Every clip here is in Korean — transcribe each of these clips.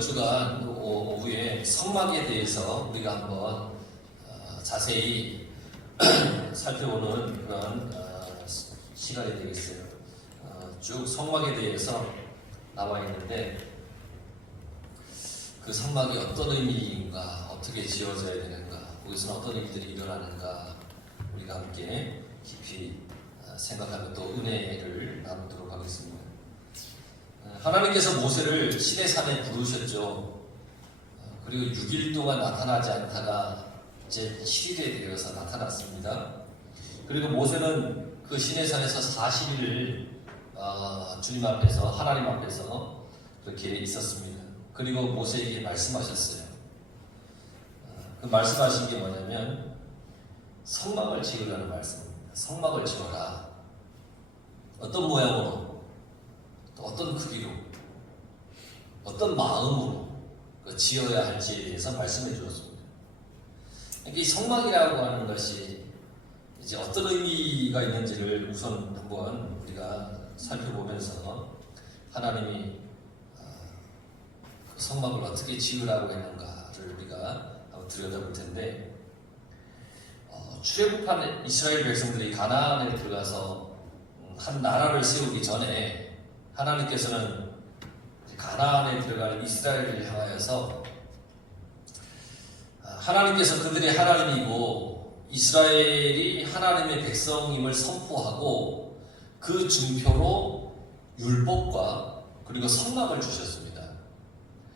몇 주간 오후에 성막에 대해서 우리가 한번 자세히 살펴보는 그런 시간이 되겠어요. 쭉 성막에 대해서 나와 있는데 그 성막이 어떤 의미인가, 어떻게 지어져야 되는가, 거기서 어떤 일들이 일어나는가 우리가 함께 깊이 생각하며 또 은혜를 나누도록 하겠습니다. 하나님께서 모세를 시내산에 부르셨죠. 그리고 6일 동안 나타나지 않다가 이제 7일에 되어서 나타났습니다. 그리고 모세는 그 시내산에서 40일 주님 앞에서, 하나님 앞에서 그렇게 있었습니다. 그리고 모세에게 말씀하셨어요. 그 말씀하신 게 뭐냐면 성막을 지으라는 말씀입니다. 성막을 지어라. 어떤 모양으로, 또 어떤 크기로, 어떤 마음으로 지어야 할지에 대해서 말씀해 주었습니다. 이 성막이라고 하는 것이 이제 어떤 의미가 있는지를 우선 한번 우리가 살펴보면서 하나님이 그 성막을 어떻게 지으라고 했는가를 우리가 한번 들여다볼 텐데, 출애굽한 이스라엘 백성들이 가나안에 들어가서 한 나라를 세우기 전에 하나님께서는 가나안에 들어갈 이스라엘을 향하여서 하나님께서 그들의 하나님이고 이스라엘이 하나님의 백성임을 선포하고 그 증표로 율법과 그리고 성막을 주셨습니다.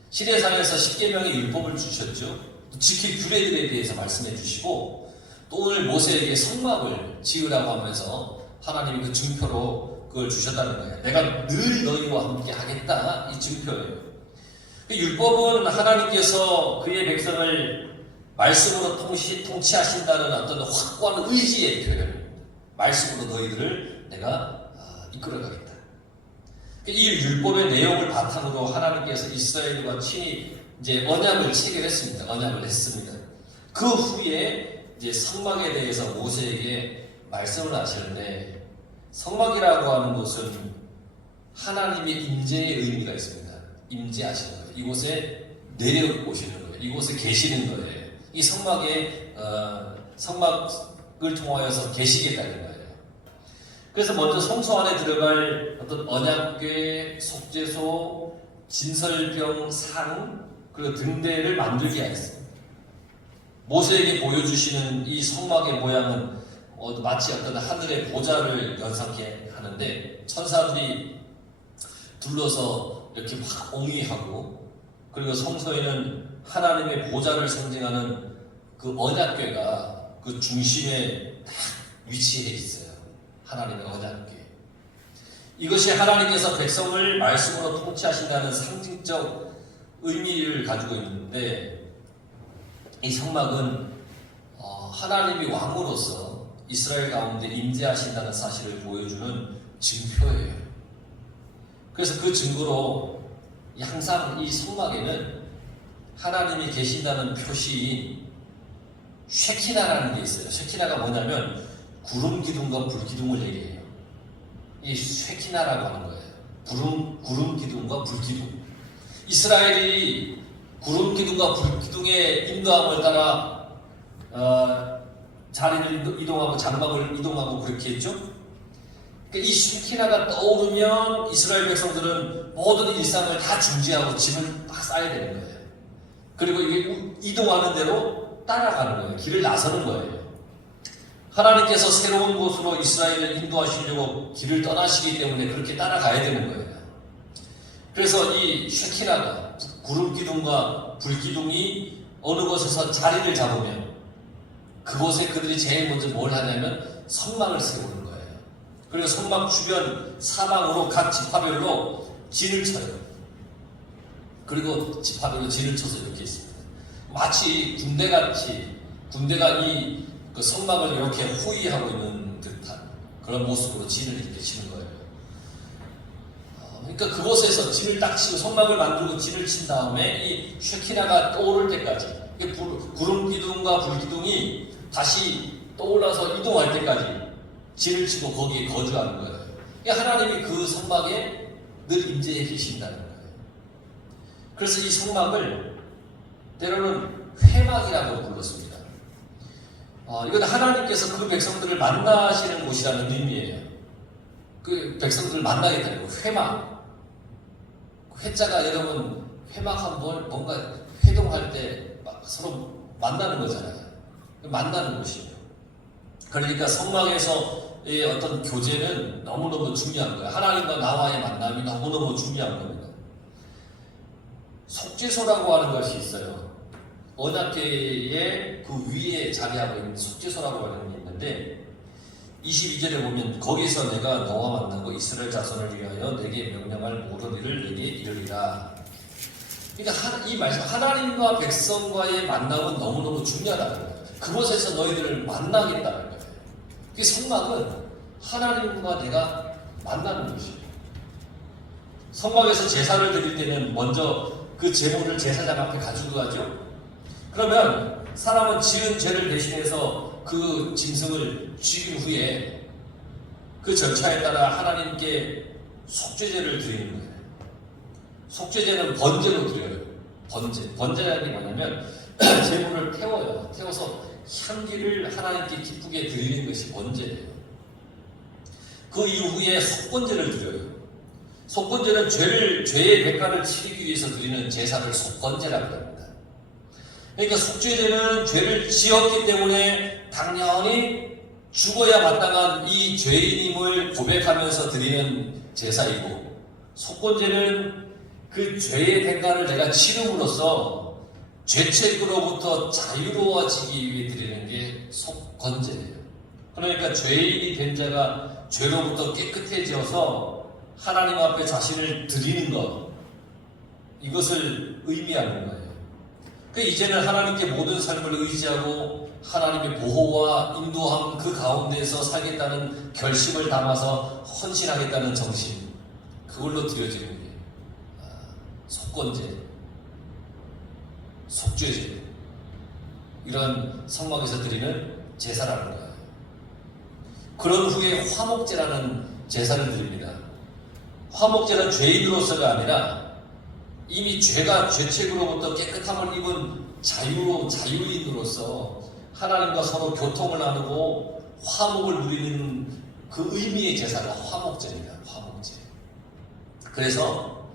시내산에서 10계명의 율법을 주셨죠. 또 지킬 규례들에 대해서 말씀해 주시고 또 오늘 모세에게 성막을 지으라고 하면서 하나님이 그 증표로 그걸 주셨다는 거예요. 내가 늘 너희와 함께 하겠다, 이 증표예요. 율법은 하나님께서 그의 백성을 말씀으로 통치하신다는 어떤 확고한 의지의 표현입니다. 말씀으로 너희들을 내가 이끌어가겠다. 이 율법의 내용을 바탕으로 하나님께서 이스라엘과 친히 이제 언약을 체결했습니다. 언약을 했습니다. 그 후에 이제 성막에 대해서 모세에게 말씀을 하시는데, 성막이라고 하는 것은 하나님의 임재의 의미가 있습니다. 임재하시는 거예요. 이곳에 내려오시는 거예요. 이곳에 계시는 거예요. 이 성막에 성막을 통하여서 계시겠다는 거예요. 그래서 먼저 성소 안에 들어갈 어떤 언약궤, 속죄소, 진설병 상, 그리고 등대를 만들게 하였습니다. 모세에게 보여주시는 이 성막의 모양은 마치 어떤 하늘의 보좌를 연상케 하는데, 천사들이 둘러서 이렇게 확 옹이하고, 그리고 성소에는 하나님의 보좌를 상징하는 그 언약궤가 그 중심에 딱 위치해 있어요. 하나님의 언약궤. 이것이 하나님께서 백성을 말씀으로 통치하신다는 상징적 의미를 가지고 있는데, 이 성막은 하나님이 왕으로서 이스라엘 가운데 임재하신다는 사실을 보여주는 증표예요. 그래서 그 증거로 항상 이 성막에는 하나님이 계신다는 표시인 쉐키나라는 게 있어요. 쉐키나가 뭐냐면 구름 기둥과 불 기둥을 얘기해요. 이 쉐키나라고 하는 거예요. 구름 기둥과 불 기둥. 이스라엘이 구름 기둥과 불 기둥의 인도함을 따라 자리를 이동하고 장막을 이동하고 그렇게 했죠. 그러니까 이 쉐키나가 떠오르면 이스라엘 백성들은 모든 일상을 다 중지하고 짐을 막 싸야 되는 거예요. 그리고 이게 이동하는 대로 따라가는 거예요. 길을 나서는 거예요. 하나님께서 새로운 곳으로 이스라엘을 인도하시려고 길을 떠나시기 때문에 그렇게 따라가야 되는 거예요. 그래서 이 쉐키나가 구름 기둥과 불 기둥이 어느 곳에서 자리를 잡으면 그곳에 그들이 제일 먼저 뭘 하냐면 성막을 세우는 거예요. 그리고 성막 주변 사방으로 각 지파별로 진을 쳐요. 그리고 지파별로 진을 쳐서 이렇게 있습니다. 마치 군대같이, 군대가 이 그 성막을 이렇게 호위하고 있는 듯한 그런 모습으로 진을 이렇게 치는 거예요. 그러니까 그곳에서 진을 딱 치고 성막을 만들고 진을 친 다음에 이 쉐키나가 떠오를 때까지, 구름 기둥과 불 기둥이 다시 떠올라서 이동할 때까지 진을 치고 거기에 거주하는 거예요. 그러니까 하나님이 그 성막에 늘 임재해 계신다는 거예요. 그래서 이 성막을 때로는 회막이라고 불렀습니다. 이건 하나님께서 그 백성들을 만나시는 곳이라는 의미예요. 그 백성들을 만나겠다는 거, 회막. 회자가 여러분 회막하면 뭔가 회동할 때 서로 만나는 거잖아요. 만나는 곳이에요. 그러니까 성막에서의 어떤 교제는 너무너무 중요한 거예요. 하나님과 나와의 만남이 너무너무 중요한 겁니다. 속죄소라고 하는 것이 있어요. 언약궤의 그 위에 자리하고 있는 속죄소라고 하는 게 있는데 22절에 보면 거기서 내가 너와 만나고 이스라엘 자손을 위하여 내게 명령할 모든 일을 내게 이르리라. 그러니까 이 말씀 하나님과 백성과의 만남은 너무너무 중요하다는 거예요. 그곳에서 너희들을 만나겠다는 거예요. 그 성막은 하나님과 내가 만나는 것이에요. 성막에서 제사를 드릴 때는 먼저 그 제물을 제사장 앞에 가지고 가죠. 그러면 사람은 지은 죄를 대신해서 그 짐승을 죽인 후에 그 절차에 따라 하나님께 속죄제를 드리는 거예요. 속죄제는 번제로 드려요. 번제라는 게 뭐냐면 제물을 태워요. 태워서 향기를 하나님께 기쁘게 드리는 것이 번제예요. 그 이후에 속건제를 드려요. 속건제는 죄의 대가를 치르기 위해서 드리는 제사를 속건제라고 합니다. 그러니까 속죄제는 죄를 지었기 때문에 당연히 죽어야 마땅한 이 죄인임을 고백하면서 드리는 제사이고, 속건제는 그 죄의 대가를 내가 치름으로써 죄책으로부터 자유로워지기 위해 드리는 게 속건제예요. 그러니까 죄인이 된 자가 죄로부터 깨끗해져서 하나님 앞에 자신을 드리는 것, 이것을 의미하는 거예요. 이제는 하나님께 모든 삶을 의지하고 하나님의 보호와 인도함 그 가운데서 살겠다는 결심을 담아서 헌신하겠다는 정신, 그걸로 드려지는 게 속건제, 속죄제, 이런 성막에서 드리는 제사라는 거예요. 그런 후에 화목제라는 제사를 드립니다. 화목제는 죄인으로서가 아니라 이미 죄책으로부터 깨끗함을 입은 자유인으로서 하나님과 서로 교통을 나누고 화목을 누리는 그 의미의 제사가 화목제입니다. 화목제. 그래서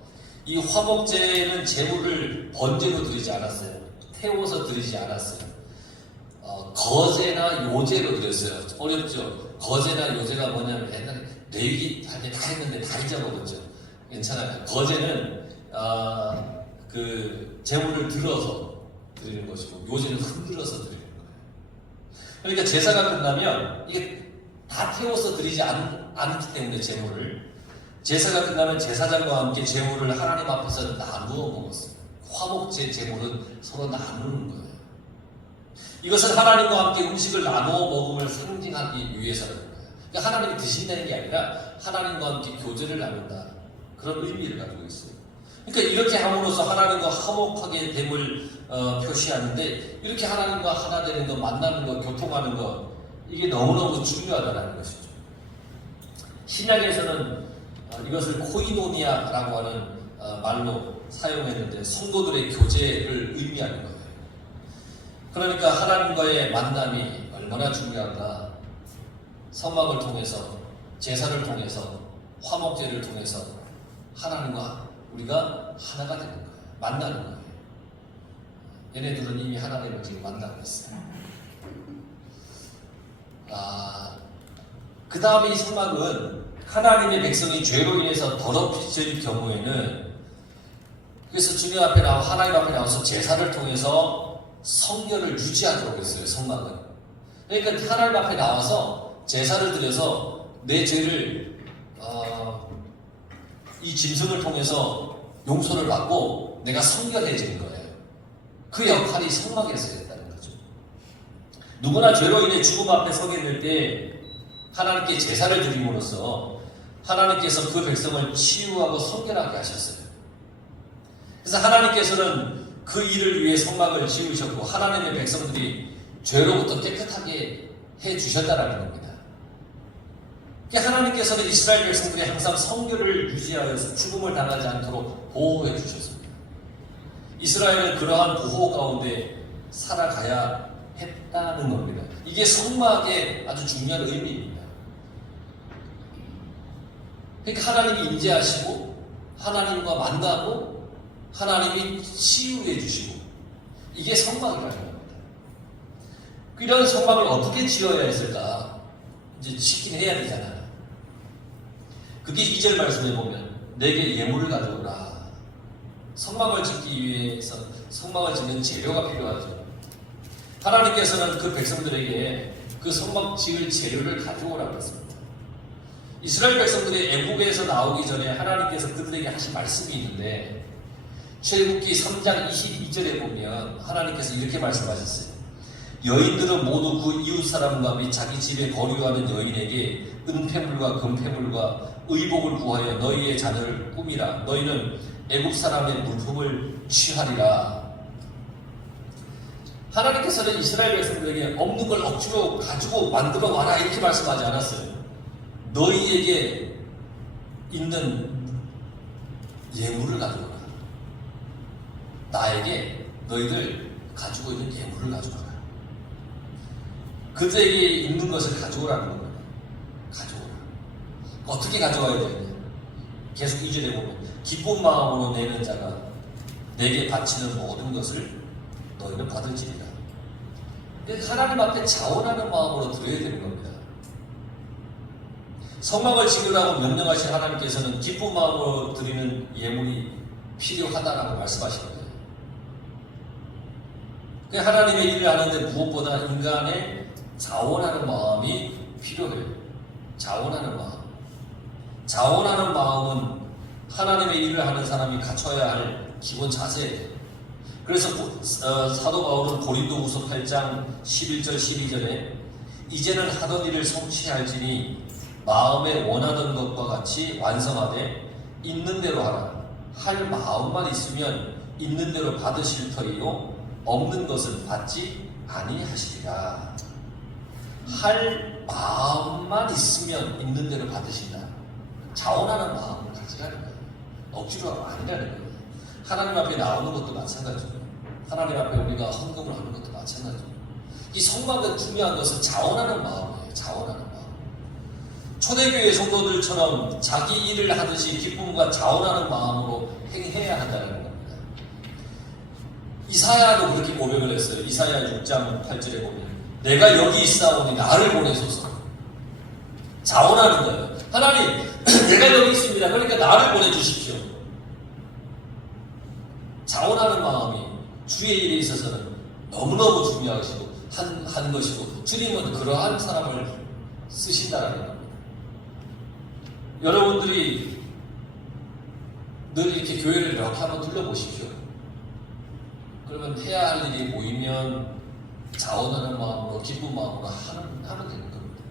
이 화목제는 제물을 번제로 드리지 않았어요. 태워서 드리지 않았어요. 거제나 요제로 드렸어요. 어렵죠? 거제나 요제가 뭐냐면 옛날에 레위기 할 때 다 했는데 다 잊어먹었죠. 괜찮아요. 거제는 그 제물을 들어서 드리는 것이고, 요제는 흔들어서 드리는 거예요. 그러니까 제사가 끝나면 이게 다 태워서 드리지 않기 때문에 제사가 끝나면 제사장과 함께 제물을 하나님 앞에서 나누어 먹었어요. 화목제 제물은 서로 나누는 거예요. 이것은 하나님과 함께 음식을 나누어 먹음을 상징하기 위해서라는 거예요. 그러니까 하나님이 드신다는 게 아니라 하나님과 함께 교제를 나눈다, 그런 의미를 가지고 있어요. 그러니까 이렇게 함으로써 하나님과 화목하게 됨을 표시하는데, 이렇게 하나님과 하나 되는 것, 만나는 것, 교통하는 것, 이게 너무너무 중요하다는 것이죠. 신약에서는 이것을 코이노니아라고 하는 말로 사용했는데, 성도들의 교제를 의미하는 거예요. 그러니까 하나님과의 만남이 얼마나 중요한가. 성막을 통해서, 제사를 통해서, 화목제를 통해서 하나님과 우리가 하나가 되는 거예요. 만나는 거예요. 얘네들은 이미 하나님을 지금 만나고 있어요. 그 다음에 이 성막은 하나님의 백성이 죄로 인해서 더럽혀질 경우에는, 그래서 주님 앞에 하나님 앞에 나와서 제사를 통해서 성결을 유지하도록 했어요. 성막은. 그러니까 하나님 앞에 나와서 제사를 드려서 내 죄를 이 짐승을 통해서 용서를 받고 내가 성결해지는 거예요. 그 역할이 성막에서 했다는 거죠. 누구나 죄로 인해 죽음 앞에 서게 될 때 하나님께 제사를 드림으로써 하나님께서 그 백성을 치유하고 성결하게 하셨어요. 그래서 하나님께서는 그 일을 위해 성막을 지으셨고, 하나님의 백성들이 죄로부터 깨끗하게 해주셨다는 겁니다. 하나님께서는 이스라엘 백성들이 항상 성결을 유지하여서 죽음을 당하지 않도록 보호해 주셨습니다. 이스라엘은 그러한 보호 가운데 살아가야 했다는 겁니다. 이게 성막의 아주 중요한 의미입니다. 그러니까 하나님이 임재하시고 하나님과 만나고 하나님이 치유해 주시고 이게 성막이라는 겁니다. 이런 성막을 어떻게 지어야 했을까? 이제 짓긴 해야 되잖아요. 그게 2절 말씀에 보면 내게 예물을 가져오라. 성막을 짓기 위해서 성막을 짓는 재료가 필요하죠. 하나님께서는 그 백성들에게 그 성막 지을 재료를 가져오라고 했습니다. 이스라엘 백성들이 애국에서 나오기 전에 하나님께서 그들에게 하신 말씀이 있는데 출애굽기 3장 22절에 보면 하나님께서 이렇게 말씀하셨어요. 여인들은 모두 그 이웃 사람과 및 자기 집에 거류하는 여인에게 은폐물과 금폐물과 의복을 구하여 너희의 자녀를 꾸미라. 너희는 애국 사람의 물품을 취하리라. 하나님께서는 이스라엘 백성들에게 없는 걸 억지로 가지고 만들어 와라 이렇게 말씀하지 않았어요. 너희에게 있는 예물을 가져오라. 나에게 너희들 가지고 있는 예물을 가져오라. 그들에게 있는 것을 가져오라는 겁니다. 가져오라. 어떻게 가져와야 되느냐? 계속 2절에 보면 기쁜 마음으로 내는 자가 내게 바치는 모든 것을 너희는 받을지니라. 하나님 앞에 자원하는 마음으로 드려야 되는 겁니다. 성막을 지으라고 명령하신 하나님께서는 기쁜 마음으로 드리는 예물이 필요하다라고 말씀하시는 거예요. 하나님의 일을 하는데 무엇보다 인간의 자원하는 마음이 필요해요. 자원하는 마음. 자원하는 마음은 하나님의 일을 하는 사람이 갖춰야 할 기본 자세예요. 그래서 사도 바울은 고린도후서 8장 11절 12절에 이제는 하던 일을 성취할지니 마음에 원하던 것과 같이 완성하되 있는 대로 하라. 할 마음만 있으면 있는 대로 받으실 터이요 없는 것은 받지 아니하시리라. 할 마음만 있으면 있는 대로 받으신다. 자원하는 마음을 가지라는 거예요. 억지로 아니라는 거예요. 하나님 앞에 나오는 것도 마찬가지고요. 하나님 앞에 우리가 헌금을 하는 것도 마찬가지고요. 이 성막의 중요한 것은 자원하는 마음이에요. 자원하는 마음. 초대교회 성도들처럼 자기 일을 하듯이 기쁨과 자원하는 마음으로 행해야 한다는 겁니다. 이사야도 그렇게 고백을 했어요. 이사야 6장 8절에 보면 내가 여기 있사오니 나를 보내소서. 자원하는 거예요. 하나님 내가 여기 있습니다. 그러니까 나를 보내주십시오. 자원하는 마음이 주의 일에 있어서는 너무너무 중요하시고 한 것이고 주님은 그러한 사람을 쓰신다는 겁니다. 여러분들이 늘 이렇게 교회를 이렇게 한번 둘러보십시오. 그러면 해야 할 일이 모이면 자원하는 마음으로 기쁜 마음으로 하면 되는 겁니다.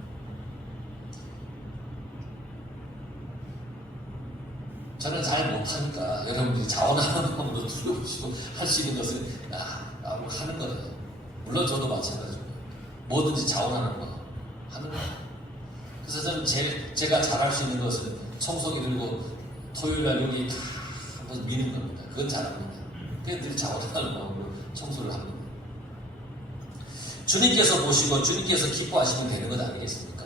저는 잘 못하니까 여러분들이 자원하는 마음으로 둘러보시고 할 수 있는 것을 나로 하는 거예요. 물론 저도 마찬가지고 뭐든지 자원하는 마음 하는 거예요. 그래서 저는 제가 잘할 수 있는 것은 청소기 들고 토요일날 여기 다 한번 미는 겁니다. 그건 잘합니다. 그냥 늘 자원하는 마음으로 청소를 합니다. 주님께서 보시고 주님께서 기뻐하시면 되는 것 아니겠습니까?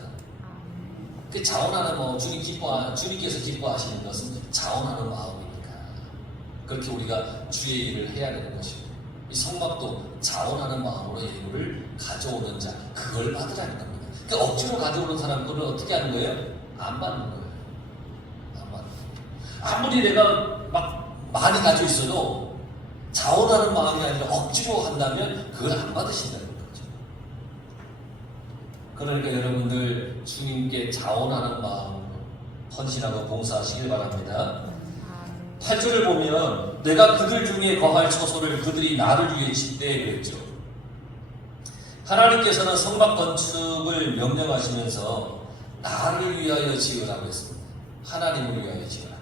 그 자원하는 마음, 주님께서 기뻐하시는 것은 자원하는 마음이니까 그렇게 우리가 주의 일을 해야 되는 것이고 이 성막도 자원하는 마음으로 예물을 가져오는 자 그걸 받으라는 겁니다. 그 억지로 가져오는 사람들은 어떻게 하는 거예요? 안 받는 거예요. 안 받는 거예요. 아무리 내가 막 많이 가지고 있어도 자원하는 마음이 아니라 억지로 한다면 그걸 안 받으신다는 거죠. 그러니까 여러분들 주님께 자원하는 마음으로 헌신하고 봉사하시길 바랍니다. 8절을 보면 내가 그들 중에 거할 처소를 그들이 나를 위해 짓되 그랬죠. 하나님께서는 성막 건축을 명령하시면서 나를 위하여 지으라고 했습니다. 하나님을 위하여 지으라.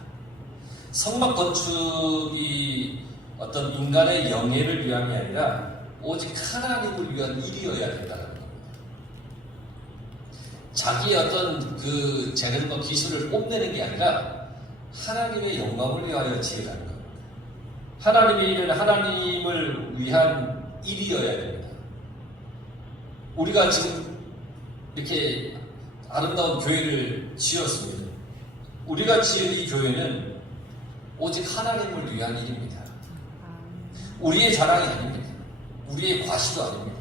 성막 건축이 어떤 인간의 영예를 위함이 아니라 오직 하나님을 위한 일이어야 된다는 겁니다. 자기의 어떤 그 재능과 기술을 뽐내는 게 아니라 하나님의 영광을 위하여 지으라는 겁니다. 하나님의 일은 하나님을 위한 일이어야 됩니다. 우리가 지금 이렇게 아름다운 교회를 지었습니다. 우리가 지은 이 교회는 오직 하나님을 위한 일입니다. 우리의 자랑이 아닙니다. 우리의 과시도 아닙니다.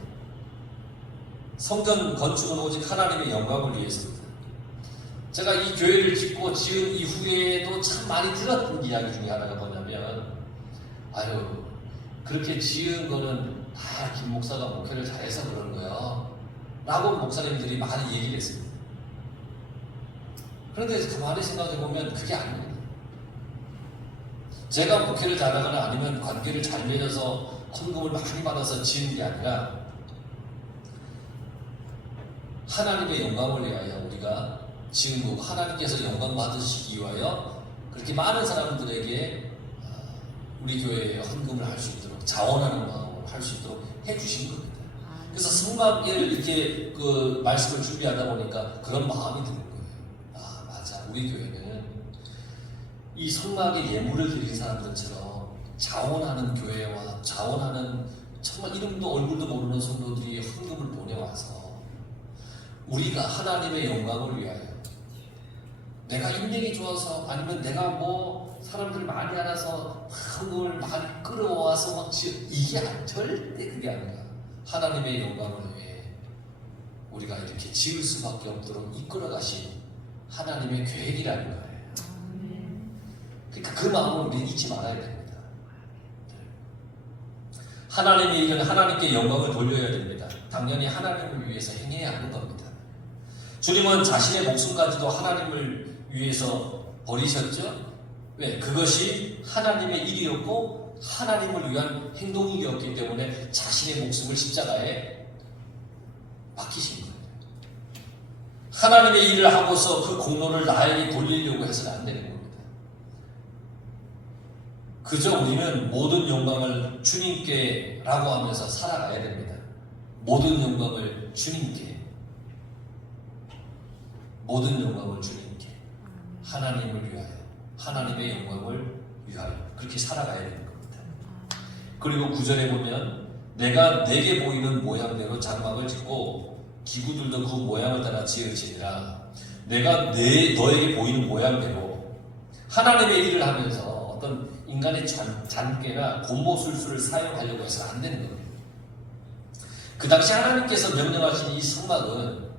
성전 건축은 오직 하나님의 영광을 위해서입니다. 제가 이 교회를 짓고 지은 이후에도 참 많이 들었던 이야기 중에 하나가 뭐냐면, 아유, 그렇게 지은 거는 다 김 목사가 목회를 잘해서 그런 거야 라고 목사님들이 많이 얘기를 했습니다. 그런데 가만히 생각해보면 그게 아닙니다. 제가 목회를 잘하거나 아니면 관계를 잘 맺어서 헌금을 많이 받아서 지은 게 아니라 하나님의 영광을 위하여 우리가 지은 거고, 하나님께서 영광 받으시기 위하여 그렇게 많은 사람들에게 우리 교회에 헌금을 할 수 있도록, 자원하는 마음으로 할 수 있도록 해주신 겁니다. 그래서 성막을 이렇게 그 말씀을 준비하다 보니까 그런 마음이 드는 거예요. 아, 맞아. 우리 교회는 이 성막에 예물을 드린 사람들처럼 자원하는 교회와 자원하는 정말 이름도 얼굴도 모르는 성도들이 헌금을 보내와서 우리가 하나님의 영광을 위하여, 내가 인맥이 좋아서 아니면 내가 뭐 사람들 많이 알아서 헌금을 많이 끌어와서 막 이게 절대 그게 아니라 하나님의 영광을 위해 우리가 이렇게 지을 수밖에 없도록 이끌어 가신 하나님의 계획이라는 거예요. 그러니까 그 마음을 우리는 잊지 말아야 됩니다. 하나님의 일은 하나님께 영광을 돌려야 됩니다. 당연히 하나님을 위해서 행해야 하는 겁니다. 주님은 자신의 목숨까지도 하나님을 위해서 버리셨죠? 왜? 그것이 하나님의 일이었고 하나님을 위한 행동이었기 때문에 자신의 목숨을 십자가에 맡기신 거예요. 하나님의 일을 하고서 그 공로를 나에게 돌리려고 해서는 안 되는 겁니다. 그저 우리는 모든 영광을 주님께라고 하면서 살아가야 됩니다. 모든 영광을 주님께, 모든 영광을 주님께, 하나님을 위하여, 하나님의 영광을 위하여 그렇게 살아가야 되는 겁니다. 그리고 9절에 보면 내가 내게 보이는 모양대로 장막을 짓고 기구들도 그 모양을 따라 지을지니라. 내가 너에게 보이는 모양대로 하나님의 일을 하면서 어떤 인간의 잔꾀나 곤모술수를 사용하려고 해서는 안 되는 겁니다. 그 당시 하나님께서 명령하신 이 성막은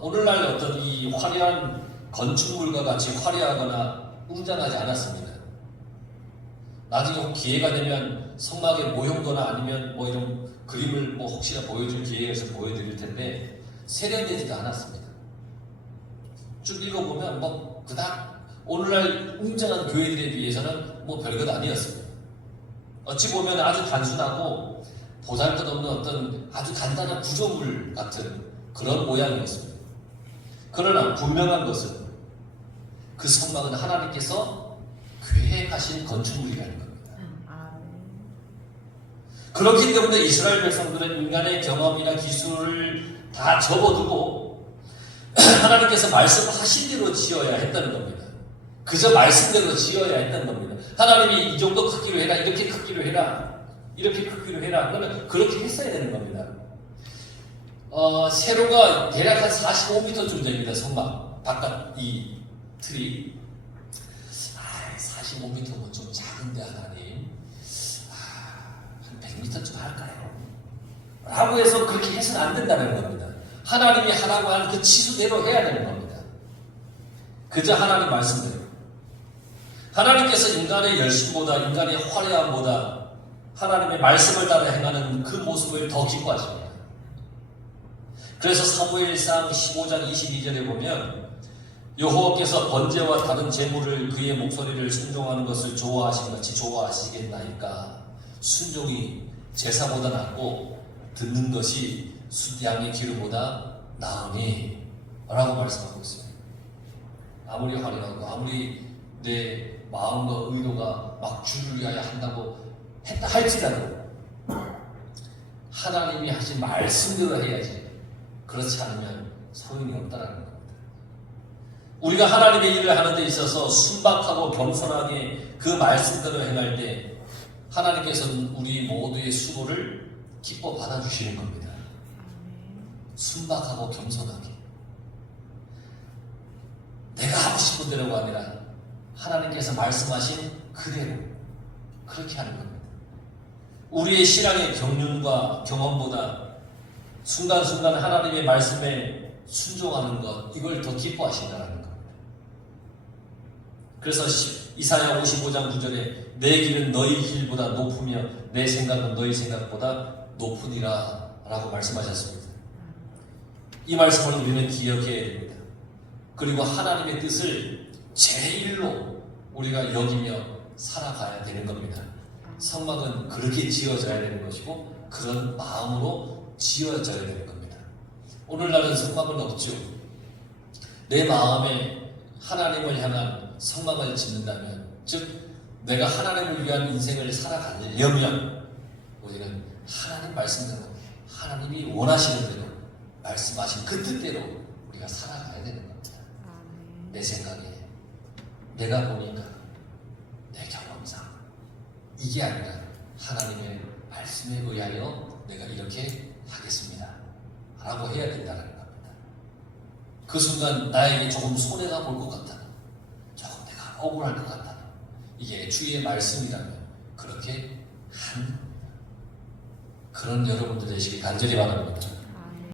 오늘날 어떤 이 화려한 건축물과 같이 화려하거나 웅장하지 않았습니다. 나중에 기회가 되면 성막의 모형거나 아니면 뭐 이런 그림을 뭐 혹시나 보여줄 기회가 있어서 보여드릴 텐데 세련되지도 않았습니다. 쭉 읽어보면 뭐 그닥 오늘날 웅장한 교회들에 비해서는 뭐 별것 아니었습니다. 어찌 보면 아주 단순하고 보잘것없는 어떤 아주 간단한 구조물 같은 그런 모양이었습니다. 그러나 분명한 것은 그 성막은 하나님께서 계획하신 건축물이라는 겁니다. 그렇기 때문에 이스라엘 백성들은 인간의 경험이나 기술을 다 접어두고 하나님께서 말씀하신 대로 지어야 했다는 겁니다. 그저 말씀대로 지어야 했다는 겁니다. 하나님이 이 정도 크기로 해라, 이렇게 크기로 해라, 이렇게 크기로 해라, 그러면 그렇게 했어야 되는 겁니다. 세로가 대략 한 45m쯤 됩니다. 성막 바깥 이 틀이 45m면 좀 작은데 하나님 한 100m쯤 할까요? 라고 해서 그렇게 해서는 안 된다는 겁니다. 하나님이 하라고 하는 그 치수대로 해야 되는 겁니다. 그저 하나님 말씀대로. 하나님께서 인간의 열심보다, 인간의 화려함보다 하나님의 말씀을 따라 행하는 그 모습을 더 기뻐하십니다. 그래서 사무엘상 15장 22절에 보면 여호와께서 번제와 다른 제물을 그의 목소리를 순종하는 것을 좋아하신 같이 좋아하시겠나이까. 순종이 제사보다 낫고 듣는 것이 양의 기름보다 나으니 라고 말씀하고 있습니다. 아무리 화려하고 아무리 내 마음과 의도가 막 주를 위하여 한다고 했다 할지라도 하나님이 하신 말씀대로 해야지. 그렇지 않으면 소용이 없다는 겁니다. 우리가 하나님의 일을 하는 데 있어서 순박하고 겸손하게 그 말씀대로 행할 때 하나님께서는 우리 모두의 수고를 기뻐 받아주시는 겁니다. 순박하고 겸손하게. 내가 하고 싶은 대로가 아니라 하나님께서 말씀하신 그대로 그렇게 하는 겁니다. 우리의 신앙의 경륜과 경험보다 순간순간 하나님의 말씀에 순종하는 것, 이걸 더 기뻐하신다는 겁니다. 그래서 이사야 55장 9절에 내 길은 너희 길보다 높으며 내 생각은 너희 생각보다 높으니라 라고 말씀하셨습니다. 이 말씀을 우리는 기억해야 됩니다. 그리고 하나님의 뜻을 제일로 우리가 여기며 살아가야 되는 겁니다. 성막은 그렇게 지어져야 되는 것이고 그런 마음으로 지어져야 되는 겁니다. 오늘날은 성막은 없죠. 내 마음에 하나님을 향한 성막을 짓는다면, 즉 내가 하나님을 위한 인생을 살아가려면 우리는 하나님 말씀대로, 하나님이 원하시는 대로, 말씀하신 그 뜻대로 우리가 살아가야 되는 겁니다. 내 생각에, 내가 보니까, 내 경험상 이게 아니라 하나님의 말씀에 의하여 내가 이렇게 하겠습니다 라고 해야 된다는 겁니다. 그 순간 나에게 조금 손해가 볼 것 같다, 조금 내가 억울할 것 같다, 이게 주의 말씀이라면 그렇게 한 그런 여러분들 되시길 간절히 바랍니다.